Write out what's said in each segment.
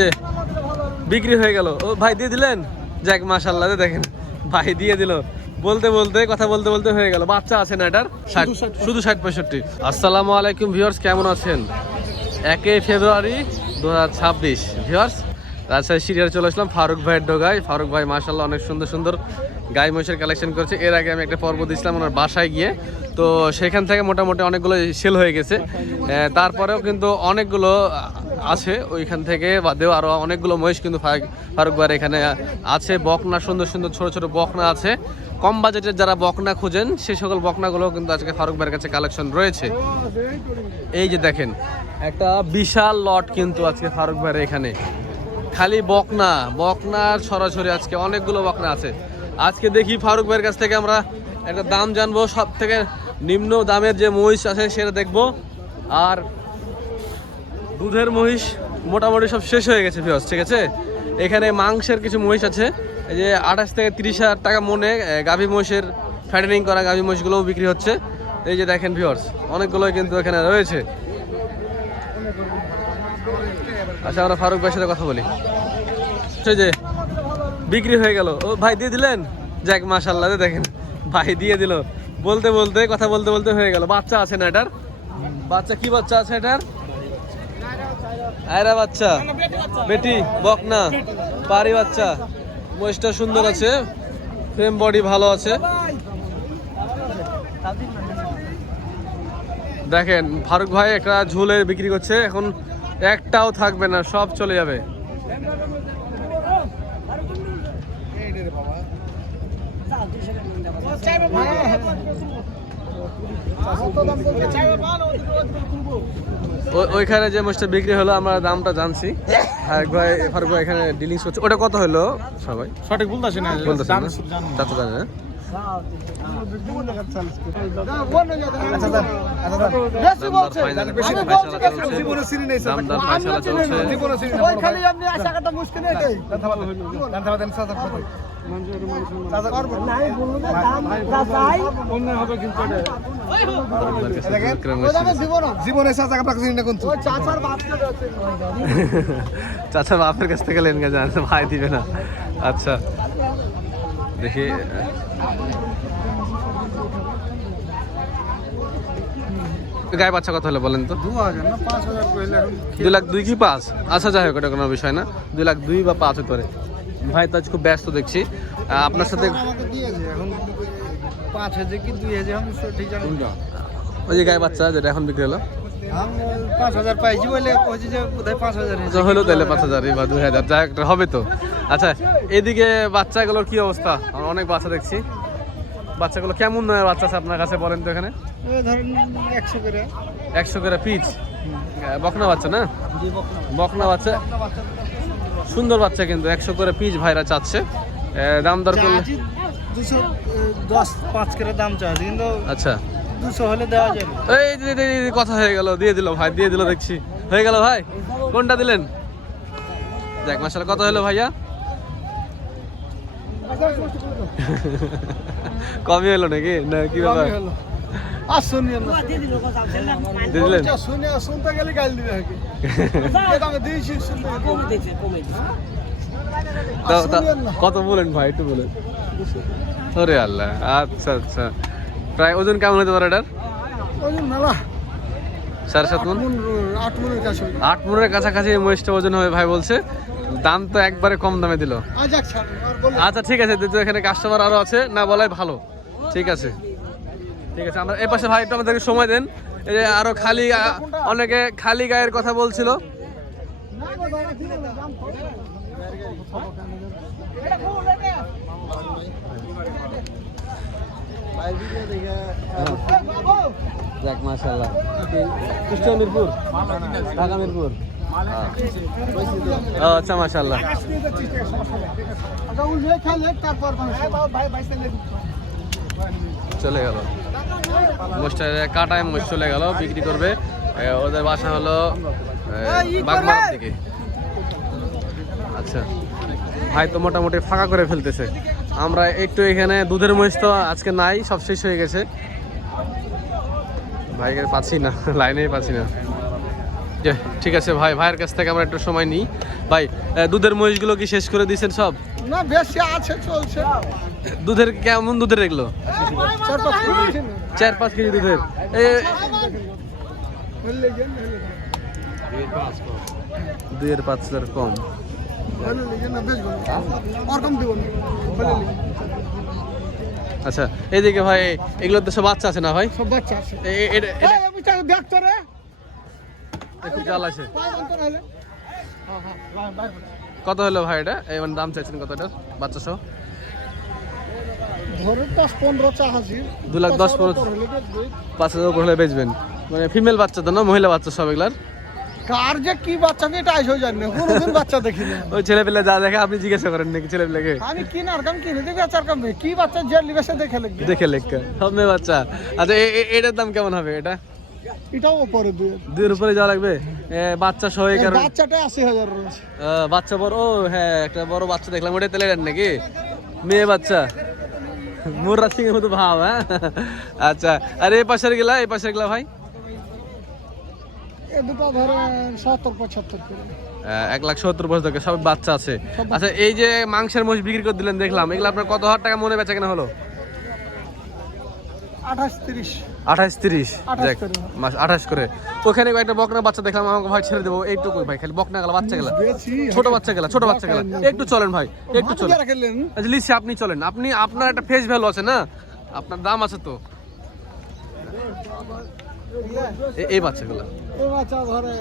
যে বিক্রি হয়ে গেল। ও ভাই দিয়ে দিলেন, যাক মাশাআল্লাহ। দেখেন ভাই দিয়ে দিল, বলতে বলতে কথা বলতে বলতে হয়ে গেল। বাচ্চা আছে না এটার? শুধু 60-65। আসসালামু আলাইকুম ভিউয়ার্স, কেমন আছেন? 1 ফেব্রুয়ারি 2026 ভিউয়ার্স, রাজশাহী সিরিয়াল চলে আসলাম ফারুক ভাইয়ের ডোগায়। ফারুক ভাই মাশাআল্লাহ অনেক সুন্দর সুন্দর গাই মহিষের কালেকশন করেছে। এর আগে আমি একটা পর্ব দিয়েছিলাম ওনার বাসায় গিয়ে, তো সেখান থেকে মোটামুটি অনেকগুলো সেল হয়ে গেছে। তারপরেও কিন্তু অনেকগুলো আছে ওইখান থেকে বাদেও আরও অনেকগুলো মহিষ কিন্তু ফারুক ভাইয়ের এখানে আছে। বকনা, সুন্দর সুন্দর ছোট ছোট বকনা আছে। কম বাজেটের যারা বকনা খুঁজেন সেই সকল বকনাগুলো কিন্তু আজকে ফারুক ভাইয়ের কাছে কালেকশন রয়েছে। এই যে দেখেন একটা বিশাল লট কিন্তু আজকে ফারুক ভাইয়ের এখানে, খালি বকনা বকনার সরাসরি আজকে অনেকগুলো বকনা আছে। আজকে দেখি ফারুক ভাইয়ের কাছ থেকে আমরা একটা দাম জানবো, সব থেকে নিম্ন দামের যে মহিষ আছে সেটা দেখবো। আর দুধের মহিষ মোটামুটি সব শেষ হয়ে গেছে ভিউয়ার্স, ঠিক আছে। এখানে মাংসের কিছু মহিষ আছে, এই যে 28 থেকে 30 হাজার টাকা মনে গাভী মহিষের ফ্যাটেনিং করা গাভী মহিষগুলোও বিক্রি হচ্ছে। এই যে দেখেন ভিউয়ার্স, অনেকগুলোই কিন্তু এখানে রয়েছে। আচ্ছা, আমরা ফারুক ভাইয়ের সাথে কথা বলি। সেই যে বিক্রি হয়ে গেল। ও ভাই দিয়ে দিলেন, যাক মাশাআল্লাহ। দেখেন ভাই দিয়ে দিল, বলতে বলতে কথা বলতে বলতে হয়ে গেল। বাচ্চা আছে না এটার? বাচ্চা কি বাচ্চা আছে এটার? আয়রা বাচ্চা, বেটি বকনা পারি বাচ্চা। মহিষটা সুন্দর আছে, ফ্রেম বডি ভালো আছে। দেখেন ফারুক ভাই একটা ঝুলে বিক্রি করছে, এখন একটাও থাকবে না, সব চলে যাবে। ওইখানে যে মহিষটা বিক্রি হলো আমরা দামটা জানছি। ফারুক ভাই এখানে ডিলিংস করছে। ওটা কত হলো সবাই সঠিক বলতেছি না, চাচা জানে না? চাচা বাপের কাছ থেকে লেন গেছে, ভাই দিবে না। আচ্ছা দেখি গায়ে বাচ্চা কত হলো বলেন তো? 2 লাখ 2 কি 5? আচ্ছা যাই হোক, এটা কোনো বিষয় না। 2 লাখ 2 বা 5 করে। ভাই তো আজ খুব ব্যস্ত দেখছি আপনার সাথে। ওই যে গায়ে বাচ্চা যেটা এখন বিক্রি হলো 5,000 পাইছি বলে কইছি যে বোধহয় 5,000 হলো, তাহলে 5,000 বা 2,000 যা একটা হবে তো। আচ্ছা এদিকে বাচ্চাগুলোর কি অবস্থা? অনেক বাচ্চা দেখছি। বাচ্চাগুলো কেমন নয় বাচ্চা আছে আপনার কাছে বলেন তো? এখানে ধরেন 100 করে পিচ। বকনা বাচ্চা না? বকনা বাচ্চা, সুন্দর বাচ্চা কিন্তু 100 করে পিচ ভাইরা চাচ্ছে। দাম দর করলে 210-5 করে দাম চাচ্ছে, কিন্তু আচ্ছা 200 হলে দেওয়া যাবে। এই কথা হয়ে গেল, দিয়ে দিল ভাই, দিয়ে দিল দেখছি। হয়ে গেল ভাই, কোনটা দিলেন? যাক মাশাআল্লাহ। কত হলো ভাইয়া? কমই হলো নাকি না কি ব্যাপার? কত বলেন ভাই, একটু বলেন। ওরে আল্লাহ, আচ্ছা আচ্ছা। প্রায় ওজন কেমন হতে পারে এটার? 7.5 মণ, 8 মণের কাছাকাছি মহিষটা ওজন হবে ভাই বলছে। দাম তো একবারে কম দামে দিল। আচ্ছা ঠিক আছে, এখানে কাস্টমার আরো আছে, না বলাই ভালো। ঠিক আছে ঠিক আছে, আমরা এই পাশে ভাই একটু আমাদেরকে সময় দেন। এই যে আরো খালি, অনেকে খালি গায়ের কথা বলছিল। যাক মাশাআল্লাহ। কুষ্টিয়া মিরপুর, ঢাকা মিরপুর। আচ্ছা মাশাআল্লাহ। চলে গেল মোষটা, কাটায় মোষ চলে গেল, বিক্রি করবে। ওদের বাসা হলো বাগমারার দিকে। আচ্ছা ভাই তো মোটামুটি ফাঁকা করে ফেলতেছে। আমরা একটু এখানে দুধের মহিষ তো আজকে নাই, সব শেষ হয়ে গেছে। ভাইকে পাচ্ছি না, লাইনেই পাচ্ছি না। যে, ঠিক আছে ভাই, ভাইয়ের কাছ থেকে আমরা একটু সময় নিই। ভাই দুধের মহিষগুলো কি শেষ করে দিয়েছেন সব? না বেশি আছে, চলছে। দুধের কেমন দুধের এগুলো? 4-5 কেজি দুধের। 2.5 কম। আচ্ছা এইদিকে ভাই এগুলো তো সব বাচ্চা আছে না ভাই? সব বাচ্চা আছে। একটু জাল আছে। কত হলো ভাই এটা? এই মানে দাম চাইছেন কত এটার বাচ্চা সহ? ধরে 10-15 চাহাছি। 2,10,15 5,000 উপর হলে বেচবেন। মানে ফিমেল বাচ্চা তো না, মহিলা বাচ্চা সব এগুলার? কার যে কি বাচ্চা এটা আইসো জানি না, কোনোদিন বাচ্চা দেখিনি। ওই ছেলে পেলে যা দেখে আপনি জিজ্ঞাসা করেন নাকি ছেলে পেলেকে? আমি কিনার কাম কিনে দিবি, বেচার কাম কি বাচ্চা যে লিবেসে দেখে লাগবে। দেখে লেখা সব মেয়ে বাচ্চা। আচ্ছা এটার দাম কেমন হবে এটা? এটাও উপরে দুইয়ের উপরে যাওয়া লাগবে বাচ্চা সহ? কারণ বাচ্চাটা 80,000 রয়েছে। বাচ্চা বড়। ও হ্যাঁ, একটা বড় বাচ্চা দেখলাম, ওটাই তেলে নেন নাকি? মেয়ে বাচ্চা মুর্রা সিং এর মতো ভাব। হ্যাঁ আচ্ছা, আর এই পাশের গেলা, এই পাশের গেলা ভাই? এ দুটো ধরেন 70-75 করে। 1,70,000 সব বাচ্চা আছে। আচ্ছা এই যে মাংসের মহিষ বিক্রি করে দিলেন দেখলাম, এগুলো আপনার কত হাজার টাকা মনে বেচা কেনা হলো? 28-30। 28-30 28 করে। মাস 28 করে। ওখানে একটা বকনা বাচ্চা দেখলাম, আমাকে ভাই ছেড়ে দেবো এইটুকু ভাই, খালি বকনা গেলা বাচ্চা গেলা, ছোট বাচ্চা গেলা। একটু চলেন ভাই, একটু চলেন। আচ্ছা লিসি আপনি চলেন, আপনি আপনার একটা ফেস ভ্যালু আছে না, আপনার দাম আছে তো। এই বাচ্চাগুলা এই বাচ্চা ধরে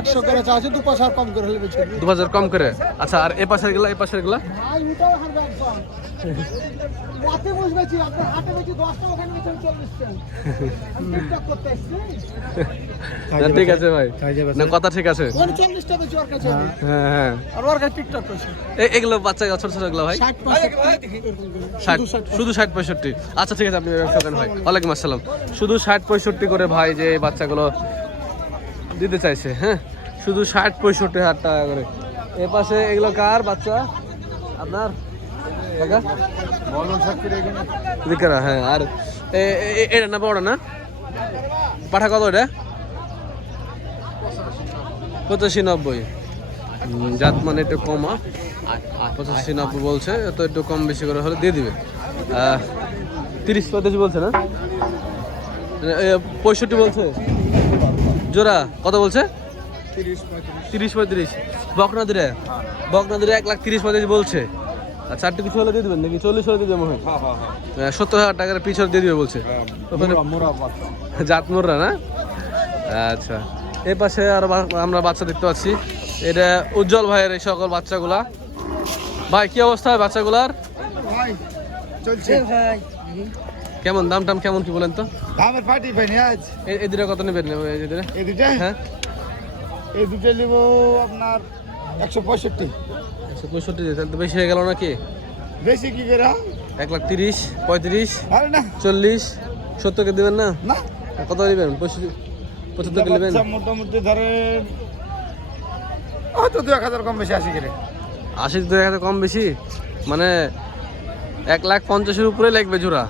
100 করে চাইছে, 2 পয়সা কম করে হলে বেচে দিই। 2,000 কম করে। আচ্ছা আর এই পাশের গেলা, এই পাশের গেলা? ভাই এটাও হারবে একদম। কত বুঝবেছি আপনি হাটে বেচি 10 টাকা, ওখানে বেচেন 40 টাকা। আমি টিকটক করতে আসছি। না ঠিক আছে ভাই, না কথা ঠিক আছে। 40 টাকা বেচি ওর কাছে। হ্যাঁ হ্যাঁ, আর ওর কাছে টিকটক করছে। এগুলো বাচ্চা ছোট ছোট গুলো ভাই 60 শুধু 60-65। আচ্ছা ঠিক আছে, আপনি ব্যবসা করেন ভাই। ওয়ালাইকুম আসসালাম। শুধু 60-65 করে ভাই যে এই বাচ্চাগুলো দিতে চাইছে। হ্যাঁ শুধু 60-65 হাজার টাকা করে। এ পাশে এগুলো কার বাচ্চা আপনার? কাকা দিকারা। হ্যাঁ আর এটা না বড় না পাঠা কত এটা? 85-90 জাত মানে একটু কমা। 85-90 বলছে, তো একটু কম বেশি করে হলে দিয়ে দিবে। 30-35 বলছে না, 65 বলছে জোড়া। কত বলছে? 30-35 বকনা দূরে 1,30,000 বলছে। আর 4টি কিছু হলে দিয়ে দেবেন নাকি? 40 হলে দিয়ে দেবো। হ্যাঁ 70,000 টাকার পিছনে দিয়ে দিবে বলছে। জাত মোররা না? আচ্ছা এই পাশে আরো আমরা বাচ্চা দেখতে পাচ্ছি। এটা উজ্জ্বল ভাইয়ের এই সকল বাচ্চাগুলা। ভাই কি অবস্থা হয় বাচ্চাগুলার? ভাই চলছে ভাই। কেমন দাম টাম কেমন কি বলেন তো? দামের পার্টি ভাই আজ এই দুটো কত নেবেন? এই দুটো হ্যাঁ, এই দুটো নিব আপনার 165। 165 তাহলে তো বেশি হয়ে গেল নাকি? বেশি কি করে? 1,30,000 35 আরে না 40 70 কে দিবেন না? না কত দিবেন? 75 কে নেবেন? মোটামুটি ধরেন হয়তো 2,000 কম বেশি 80 করে। 80 2,000 কম বেশি মানে 1,50,000 উপরে লাগবে জোড়া।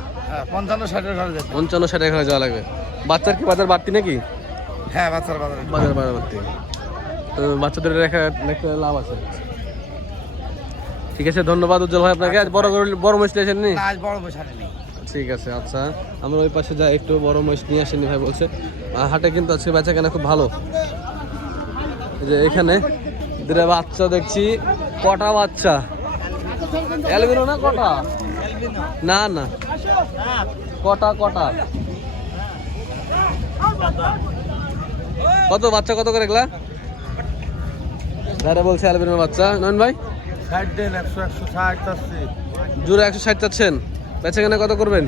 55-60 55-60 যাওয়া লাগবে। বাচ্চার কি বাজার বাড়তি নাকি? হ্যাঁ বাচ্চার বাজার বাড়তি, বাচ্চাদের রেখা লাভ আছে। ঠিক আছে ধন্যবাদ উজ্জ্বল ভাই আপনাকে। আজ বড় মহিষ নিয়ে আসেননি? আজ বড় মহিষ আনেনি। ঠিক আছে আচ্ছা, আমরা ওই পাশে যাই, একটু বড় মহিষ নিয়ে আসেনি ভাই বলছে। হাটে কিন্তু আজকে বেচা কেনা খুব ভালো। এই যে এখানে দুটো বাচ্চা দেখছি। কটা বাচ্চা? অ্যালবিনো না কটা? না না কটা কত বাচ্চা কত করে এগুলা? যারা বলছে অ্যালবিনো বাচ্চা। নয়ন ভাই 60 দেন, 100-160 আছে। জোড়া 160 চাচ্ছেন, বেচা কেনা কত করবেন?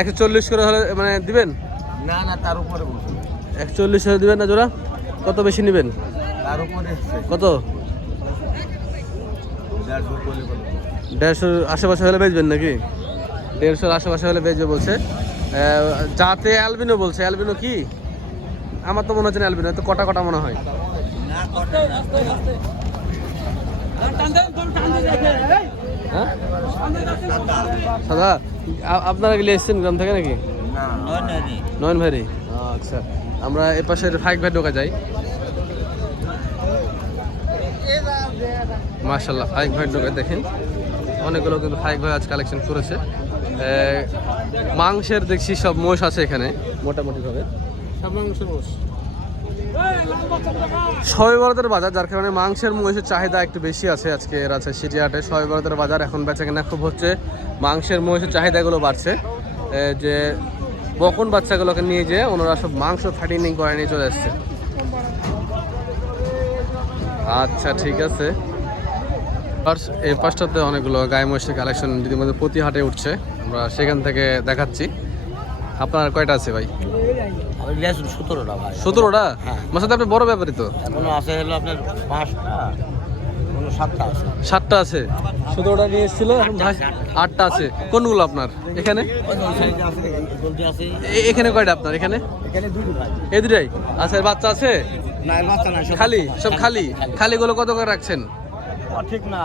140 করে হলে মানে দিবেন? না না তার উপরে বলছি। 140 হলে দিবেন না জোড়া? কত বেশি নেবেন? তার উপরে কত? 150 আশেপাশে হলে বেচবেন নাকি? 150 আশেপাশে হলে বেচবে বলছে। যাতে অ্যালবিনো বলছে। অ্যালবিনো কি? আমার তো মনে হচ্ছে না অ্যালবিনো, তো কটা মনে হয়। হ্যাঁ দাদা আপনারা গেলে এসছেন গ্রাম থেকে নাকি? নয়ন ভাই। আচ্ছা আমরা এ পাশের ফাইক ভাই ঢোকা যাই। মাশাআল্লাহ ফাইক ভাই ঢোকা দেখেন অনেকগুলো কিন্তু ফাইক ভাই আজ কালেকশন করেছে। মাংসের দেখছি সব মোষ আছে এখানে মোটামুটি ভাবে। শবে বরাতের বাজার, যার কারণে মাংসের মহিষের চাহিদা একটু বেশি আছে আজকে এর আছে সিটি হাটে। শবে বরাতের বাজার এখন বেচা কেনা খুব হচ্ছে, মাংসের মহিষের চাহিদাগুলো বাড়ছে। যে বকন বাচ্চাগুলোকে নিয়ে যেয়ে ওনারা সব মাংস ফ্যাটিনিং করে নিয়ে চলে আসছে। আচ্ছা ঠিক আছে, এই পাশটাতে অনেকগুলো গায়ে মহিষের কালেকশন ইতিমধ্যে প্রতি হাটে উঠছে, আমরা সেখান থেকে দেখাচ্ছি। আপনার কয়টা আছে ভাই? 17টা ভাই। 17টা? হ্যাঁ। মাসাতে আপনি বড় ব্যাপারই তো। এখনো আছে হলো আপনার 5টা, কোনো 7টা আছে। 7টা আছে, 17টা নিয়ে এসেছিল, এখন ভাই 8টা আছে। কোনগুলো আপনার এখানে? ওই সাইডে আছে, জলদি আছে। এখানে কয়টা আপনার এখানে? এখানে দুটো ভাই। এই দুটাই আচ্ছা, এর বাচ্চা আছে? না এর বাচ্চা নাই, সব খালি সব খালি? খালিগুলো কত করে রাখছেন? ঠিক না,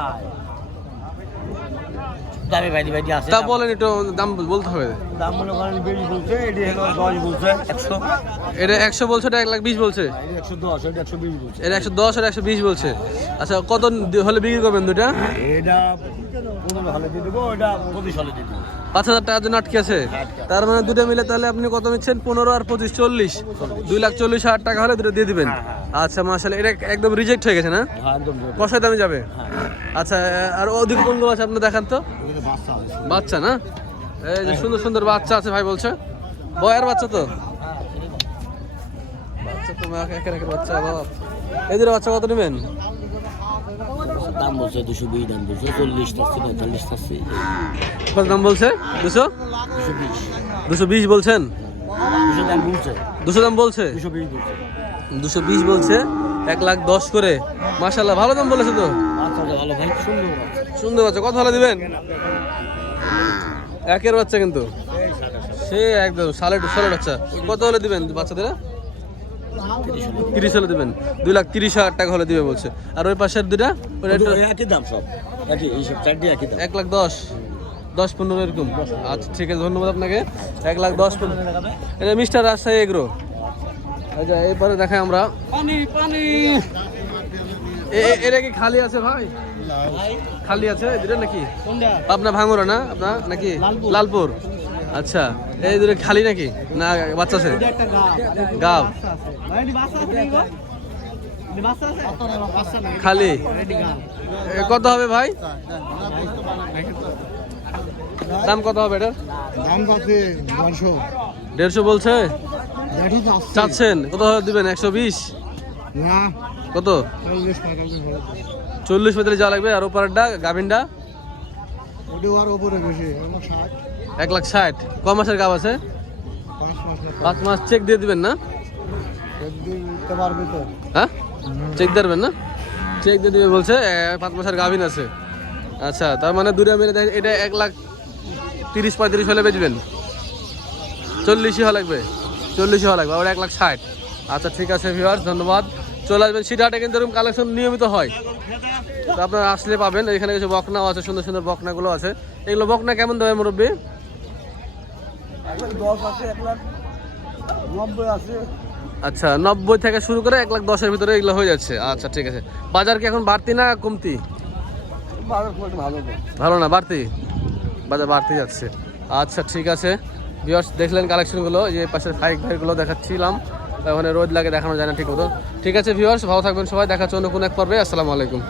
দামি ভাই ভাই আছে। তা বলেন একটু, দাম বলতে হবে। দাম মনে করেন 20 বলছে, এটি হলো 10 বলছে, 100। এটা 100 বলছে, এটা 1,20,000 বলছে। এটি 110, এটা 120 বলছে। এটা 110 আর 120 বলছে। আচ্ছা কত হলে বিক্রি করবেন দুটা? এটা 15 হলে দিয়ে দেবো, এটা 25 হলে দিয়ে দেবো। 5,000 টাকার জন্য আটকে আছে। তার মানে দুটো মিলে তাহলে আপনি কত নিচ্ছেন? 15 আর 25 40, 2,40,000 টাকা হলে দুটো দিয়ে দিবেন। আচ্ছা মাশাআল্লাহ, এটা একদম রিজেক্ট হয়ে গেছে না? হ্যাঁ একদম। কষায় দামে যাবে। আচ্ছা আর ওদিকে কোনগুলো আছে আপনি দেখান তো। এটা বাচ্চা আছে। বাচ্চা না? এই যে সুন্দর সুন্দর বাচ্চা আছে ভাই বলছে, বয়ের বাচ্চা তো। বাচ্চা তো একের বাচ্চা বাবা। এদের বাচ্চা কত নেবেন? দাম বলছে 220, দাম বলছে 40, 45 আছে। কত দাম বলছে? 200? 220 বলছেন? 200 দাম বলছে। 200 দাম বলছে? 220 বলছে। 220 বলছে, 1,10,000 করে। মাশাআল্লাহ ভালো দাম বলেছে তো। আচ্ছা ভালো ভাই, সুন্দর আছে। সুন্দর বাচ্চা, কত হলে দিবেন? একের বাচ্চা কিন্তু সে একদম সালেট বাচ্চা। কত হলে দিবেন বাচ্চাদের? 30 হলে দিবেন। 2,30,000 টাকা হলে দিবে বলছে। আর ওই পাশের দুটা একই দাম, সব একই, এই সব চারটি একই দাম। 1,10,000, 10-15 এরকম। আচ্ছা ঠিক আছে, ধন্যবাদ আপনাকে। 1,10,000। এটা মিস্টার রাজশাহী এগ্রো। আচ্ছা এরপরে দেখাই আমরা। পানি এটা কি খালি আছে ভাই? খালি আছে দুটো নাকি? আপনার ভাঙড়া না আপনার নাকি? লালপুর। আচ্ছা এই দুটো খালি নাকি না বাচ্চা আছে? গাব খালি। কত হবে ভাই? দাম কত হবে এটার? দাম পাচ্ছে 150 বলছে। চাচ্ছেন কত দিবেন? 120 না, কত? 40 টাকা 40-45 যাওয়া লাগবে। আর ওপারটা গাভিনটা ওটি আর উপরে বেশি 60, 1,60,000। ক মাসের গাব আছে? 5 মাস না 5 মাস। চেক দিয়ে দিবেন না? একদিন দিতে পারবে তো। হ্যাঁ চেক দেবেন না? চেক দিয়ে দিবে বলছে, 5 মাসের গাভিন আছে। আচ্ছা তার মানে দুটো মিলে এটা 1,30-35 হলে বেচবেন। 40 হওয়া লাগবে, 40 হওয়া লাগবে। আবার 1,60,000। আচ্ছা ঠিক আছে ভিউয়ার্স, ধন্যবাদ। চলে আসবেন সিটাহাটে, কিন্তু এরকম কালেকশন নিয়মিত হয়, তো আপনারা আসলে পাবেন। এখানে কিছু বকনাও আছে, সুন্দর সুন্দর বকনাগুলো আছে। এগুলো বকনা কেমন দেবে মুরব্বী? 10 আছে, 1,90 আছে। আচ্ছা 90 থেকে শুরু করে 1,10,000 ভিতরে এগুলো হয়ে যাচ্ছে। আচ্ছা ঠিক আছে। বাজার কি এখন বাড়তি না কমতি? বাজার খুব একটা ভালো না। ভালো না, বাড়তি? বাজার বাড়তি যাচ্ছে। আচ্ছা ঠিক আছে ভিউয়ার্স, দেখলেন কালেকশনগুলো, যে পাশের ফাইক ভাইগুলো দেখাচ্ছিলাম। ওখানে রোদ লাগে, দেখানো যায় না ঠিক মতো। ঠিক আছে ভিউয়ার্স, ভালো থাকবেন সবাই, দেখা হচ্ছে অন্য কোনো এক পর্বে। আসসালামু আলাইকুম।